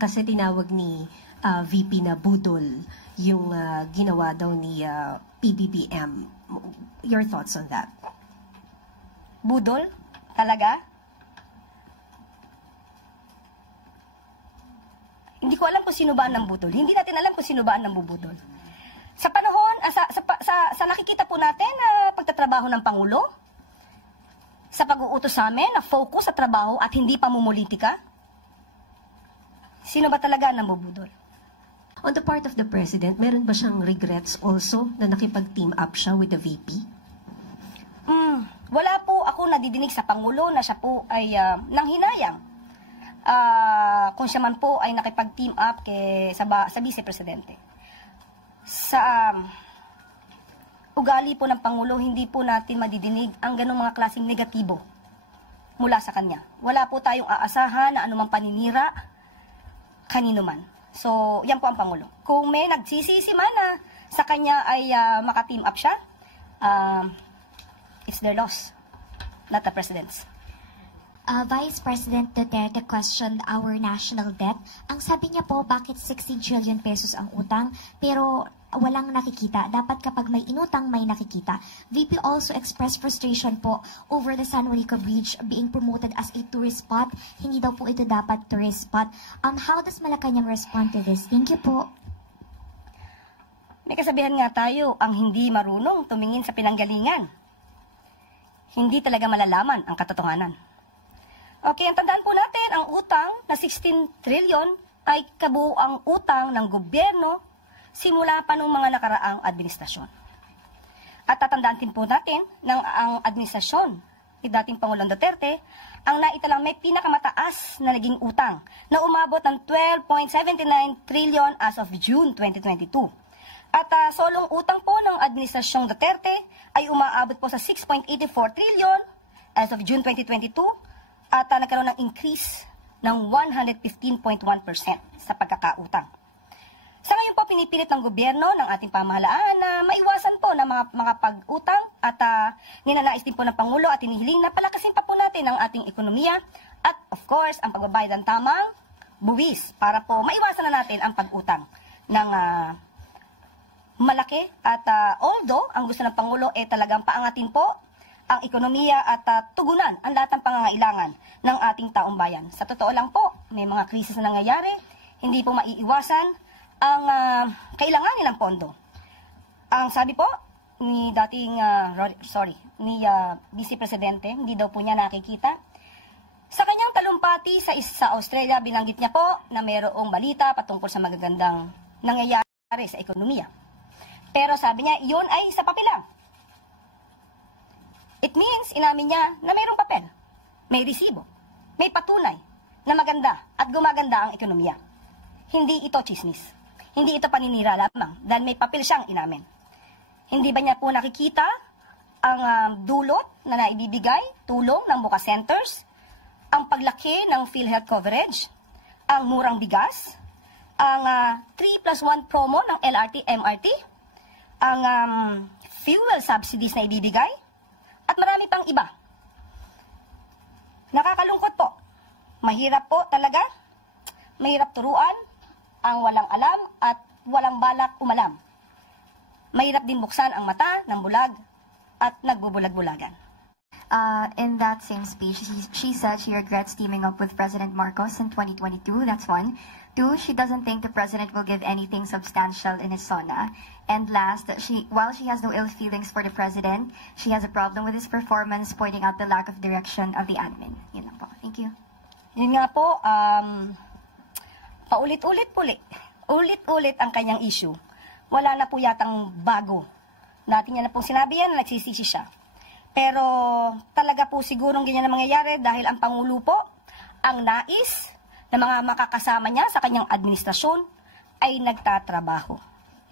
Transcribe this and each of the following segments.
kasi tinawag ni VP na budol yung ginawa daw ni PBBM. Your thoughts on that? Budol? Talaga? Hindi ko alam kung sino ba ang budol. Hindi natin alam kung sino ba ang bubudol. Sa panahon, sa nakikita po natin na pagtatrabaho ng Pangulo, sa pag-uutos sa amin na focus sa trabaho at hindi pamumulitika, sino ba talaga ang bubudol? On the part of the President, meron ba siyang regrets also na nakipag-team up siya with the VP? Wala po ako nadidinig sa Pangulo na siya po ay nanghinayang. Kung siya man po ay nakipag-team up sa Vice Presidente. Sa ugali po ng Pangulo, hindi po natin madidinig ang ganong mga klaseng negatibo mula sa kanya. Wala po tayong aasahan na anumang paninira kanino man. So, yan po ang Pangulo. Kung may nagsisisi man na sa kanya ay maka-team up siya, it's their loss, not the President's. Vice President Duterte questioned our national debt. Ang sabi niya po, bakit 16 trillion pesos ang utang, pero walang nakikita. Dapat kapag may inutang, may nakikita. VP also expressed frustration po over the San Juanico Bridge being promoted as a tourist spot. Hindi daw po ito dapat tourist spot. How does Malacanang respond to this? Thank you po. May kasabihan nga tayo, ang hindi marunong tumingin sa pinanggalingan. Hindi talaga malalaman ang katotohanan. Okay, ang tandaan po natin, ang utang na 16 trillion ay kabuuang utang ng gobyerno simula pa noong mga nakaraang administrasyon. At tatandaan din po natin ng ang administrasyon ni dating Pangulong Duterte ang naitalang may pinakamataas na naging utang na umabot ng 12.79 trillion as of June 2022. At solong utang po ng administrasyong Duterte ay umaabot po sa 6.84 trillion as of June 2022 at nagkaroon ng increase ng 115.1% sa pagkakautang. Sa ngayon po, pinipilit ng gobyerno ng ating pamahalaan na maiwasan po na mga pag-utang at ninanais din po ng Pangulo at hinihiling na palakasin pa po natin ang ating ekonomiya at of course, ang pagbabayad ng tamang buwis para po maiwasan na natin ang pag-utang ng malaki at although ang gusto ng Pangulo ay talagang paangatin po ang ekonomiya at tugunan ang lahat ng pangangailangan ng ating taong bayan. Sa totoo lang po, may mga krisis na nangyayari, hindi po maiiwasan ang kailangan nilang pondo. Ang sabi po ni Vice Presidente, hindi daw po niya nakikita. Sa kanyang talumpati sa Australia, binanggit niya po na mayroong balita patungkol sa magagandang nangyayari sa ekonomiya. Pero sabi niya, iyon ay sa papel lang. It means, inamin niya na mayroong papel, may resibo, may patunay na maganda at gumaganda ang ekonomiya. Hindi ito chismis. Hindi ito paninira lamang dahil may papel siyang inamin. Hindi ba niya po nakikita ang dulot na naibibigay, tulong ng Buka Centers, ang paglaki ng PhilHealth coverage, ang murang bigas, ang 3+1 promo ng LRT, MRT, ang fuel subsidies na ibibigay, at marami pang iba. Nakakalungkot po. Mahirap po talaga. Mahirap turuan ang walang alam at walang balak umalam. Mahirap din buksan ang mata ng bulag at nagbubulag-bulagan. In that same speech, she said she regrets teaming up with President Marcos in 2022. That's one. Two, she doesn't think the president will give anything substantial in his SONA. And last, while she has no ill feelings for the president, she has a problem with his performance, pointing out the lack of direction of the admin. Yun lang po. Thank you. Yun nga po, ulit-ulit ang kanyang issue. Wala na po yatang bago. Dati niya na pong sinabi yan, nagsisisi siya. Pero talaga po sigurong ganyan na mangyayari dahil ang Pangulo po, ang nais na mga makakasama niya sa kanyang administrasyon ay nagtatrabaho.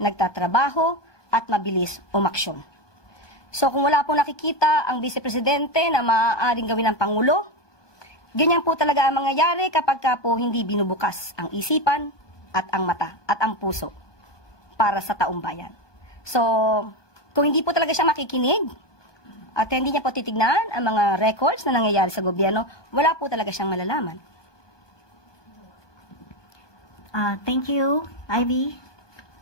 Nagtatrabaho at mabilis umaksyon. So kung wala po nakikita ang Vice Presidente na maaaring gawin ng Pangulo, ganyan po talaga ang mangyayari kapag po hindi binubukas ang isipan at ang mata at ang puso para sa taong bayan. So kung hindi po talaga siya makikinig at hindi niya po titignan ang mga records na nangyayari sa gobyerno, wala po talaga siyang malalaman. Thank you, Ivy.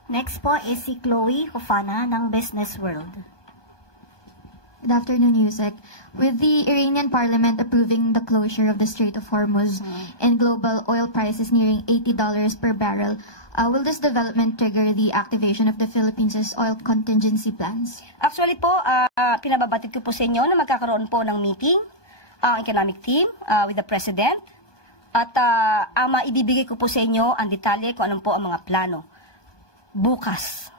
Next po is si Chloe Hufana ng Business World. Good afternoon, Yusek. With the Iranian parliament approving the closure of the Strait of Hormuz and global oil prices nearing $80 per barrel, will this development trigger the activation of the Philippines' oil contingency plans? Actually po, pinababatid ko po sa inyo na magkakaroon po ng meeting ang economic team with the President. At ang maibibigay ko po sa inyo ang detalye kung anong po ang mga plano. Bukas.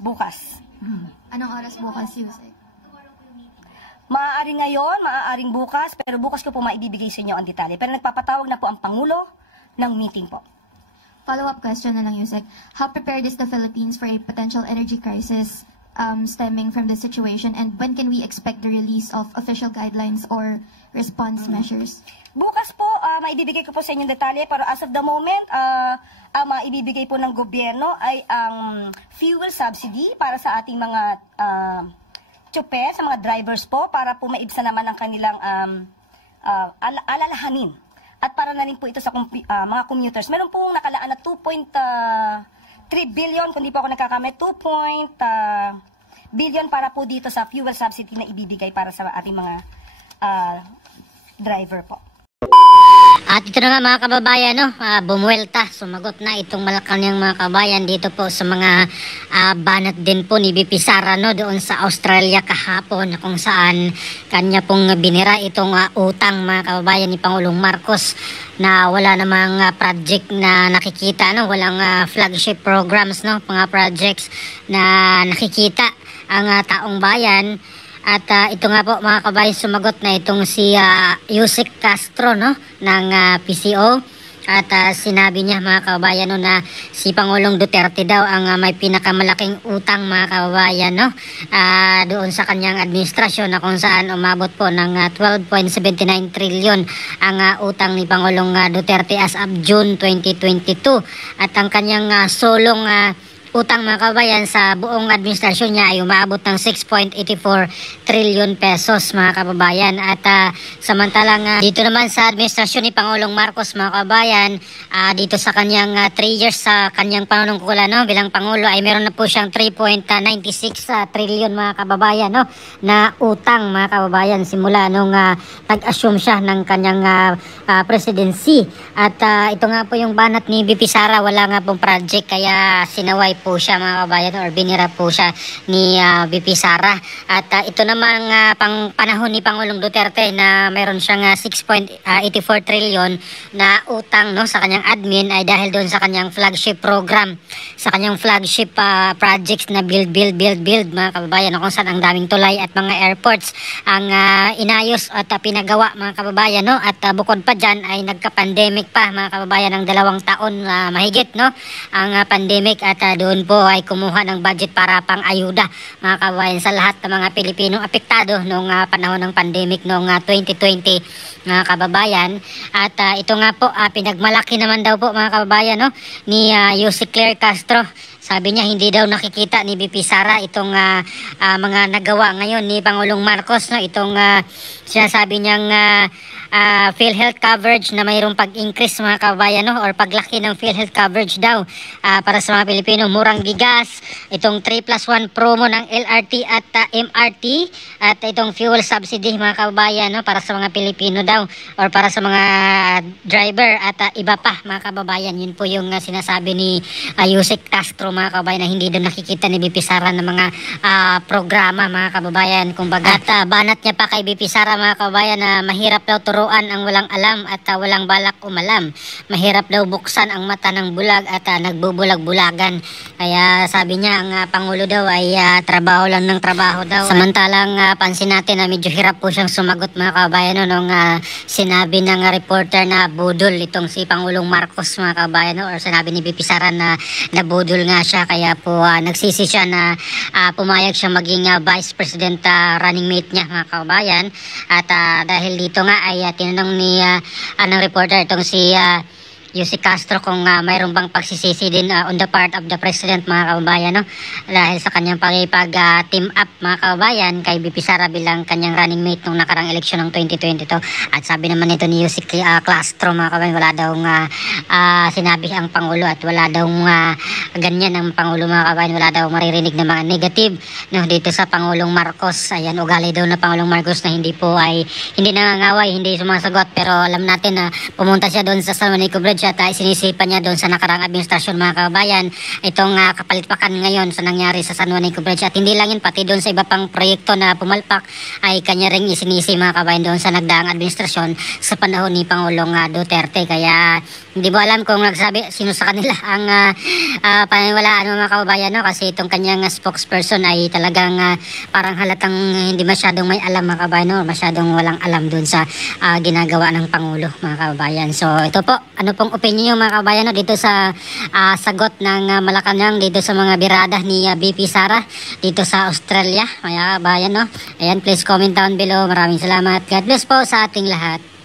Bukas. Anong oras bukas, Yusek? Maaari ngayon, maaaring bukas, pero bukas ko po maibibigay sa inyo ang detalye. Pero nagpapatawag na po ang Pangulo ng meeting po. Follow-up question na lang, Yusek. How prepared is the Philippines for a potential energy crisis stemming from this situation, and when can we expect the release of official guidelines or response measures? Bukas po, maibibigay ko po sa inyo ang detalye, pero as of the moment, ang maibibigay po ng gobyerno ay ang fuel subsidy para sa ating mga tsuper, sa mga drivers po, para po maibsan naman ang kanilang alalahanin. At para na rin po ito sa mga commuters. Meron pong nakalaan na 2.3 billion, kung di po ako nagkakamali, 2 billion para po dito sa fuel subsidy na ibibigay para sa ating mga driver po. At ito na nga mga kababayan, no? Bumuelta, sumagot na itong Malacanang mga kababayan dito po sa mga banat din po ni BP Sara, no? Doon sa Australia kahapon, kung saan kanya pong binira itong utang mga kababayan ni Pangulong Marcos na wala namang project na nakikita, no? Walang flagship programs, no? Mga projects na nakikita ang taong bayan. At ito nga po mga kabayan, sumagot na itong si Yusek Castro, no, ng PCO. At sinabi niya mga kababayan, no, na si Pangulong Duterte daw ang may pinakamalaking utang mga kababayan, no, doon sa kanyang administrasyon, na kung saan umabot po ng 12.79 trillion ang utang ni Pangulong Duterte as of June 2022. At ang kanyang solong utang mga kababayan sa buong administrasyon niya ay umaabot ng 6.84 trillion pesos mga kababayan. At samantalang dito naman sa administrasyon ni Pangulong Marcos mga kababayan, dito sa kanyang 3 years sa kanyang panunungkulan, no, bilang Pangulo, ay meron na po siyang 3.96 trillion mga kababayan, no, na utang mga kababayan simula nung nag-assume siya ng kanyang presidency. At ito nga po yung banat ni BP Sara, wala nga pong project, kaya sinaway po siya mga kabayan, or binira po siya ni BP Sara. At ito namang pang panahon ni Pangulong Duterte na meron siyang 6.84 trillion na utang, no, sa kanyang admin, ay dahil doon sa kanyang flagship program, sa kanyang flagship projects na build mga kababayan, no, kung saan ang daming tulay at mga airports ang inayos at pinagawa mga kababayan, no. At bukod pa dyan ay nagka-pandemic pa mga kababayan, ng 2 taon mahigit, no, ang pandemic. At doon po ay kumuha ng budget para pang ayuda mga kababayan sa lahat ng mga Pilipinong apektado noong panahon ng pandemic noong 2020 mga kababayan. At ito nga po, pinagmalaki naman daw po mga kababayan, no, ni Yusek Claire Castro. Sabi niya hindi daw nakikita ni BP Sara itong mga nagawa ngayon ni Pangulong Marcos, no, itong sinasabi niyang PhilHealth coverage na mayroong pag-increase mga kababayan, no, or paglaki ng PhilHealth coverage daw para sa mga Pilipino, murang bigas, itong 3+1 promo ng LRT at MRT, at itong fuel subsidy mga kababayan, no, para sa mga Pilipino daw, or para sa mga driver at iba pa mga kababayan. Yun po yung sinasabi ni Yusek Castro mga kababayan, na hindi daw nakikita ni BP Sara ng mga programa mga kababayan, kumbaga. At banat niya pa kay BP Sara mga kababayan na mahirap daw turuan ang walang alam at walang balak umalam. Mahirap daw buksan ang mata ng bulag at nagbubulag-bulagan. Kaya sabi niya ang Pangulo daw ay trabaho lang ng trabaho daw. Samantalang pansin natin na medyo hirap po siyang sumagot mga kababayan, no, nung sinabi ng reporter na budol itong si Pangulong Marcos mga kababayan, no, or sinabi ni BP Sara na budol nga siya. Kaya po nagsisi siya na pumayag siya maging Vice President running mate niya mga kababayan. At dahil dito nga ay tinanong ni ng reporter itong si Yussi Castro kung mayroon bang pagsisisi din on the part of the President, mga kababayan, no? Dahil sa kanyang pakipag-team up, mga kababayan, kay BP Sara bilang kanyang running mate nung nakarang eleksyon ng 2022. At sabi naman nito ni Yussi Castro, mga kababayan, wala daw sinabi ang Pangulo at wala daw ganyan ang Pangulo, mga kababayan, wala daw maririnig na mga negative, no, dito sa Pangulong Marcos. Ayan, ugali daw na Pangulong Marcos na hindi nangangaway, hindi sumasagot, pero alam natin na pumunta siya doon sa San Juanico Bridge at sinisipan niya doon sa nakarang administrasyon, mga kababayan, itong kapalitpakan ngayon sa nangyari sa San Juanico Bridge. At hindi lang yun, pati doon sa iba pang proyekto na pumalpak ay kanya ring isinisi, mga kababayan, doon sa nagdaang administrasyon sa panahon ni Pangulong Duterte. Kaya hindi mo alam kung nagsabi sino sa kanila ang paniniwalaan, mga kababayan, no? Kasi itong kanyang spokesperson ay talagang parang halatang hindi masyadong may alam, mga kababayan, no? Masyadong walang alam doon sa ginagawa ng Pangulo, mga kababayan. So ito po, ano pong opinion, mga kababayan, no, dito sa sagot ng Malacanang dito sa mga birada ni BP Sara dito sa Australia, mga kababayan, no? Ayan, please comment down below. Maraming salamat. God bless po sa ating lahat.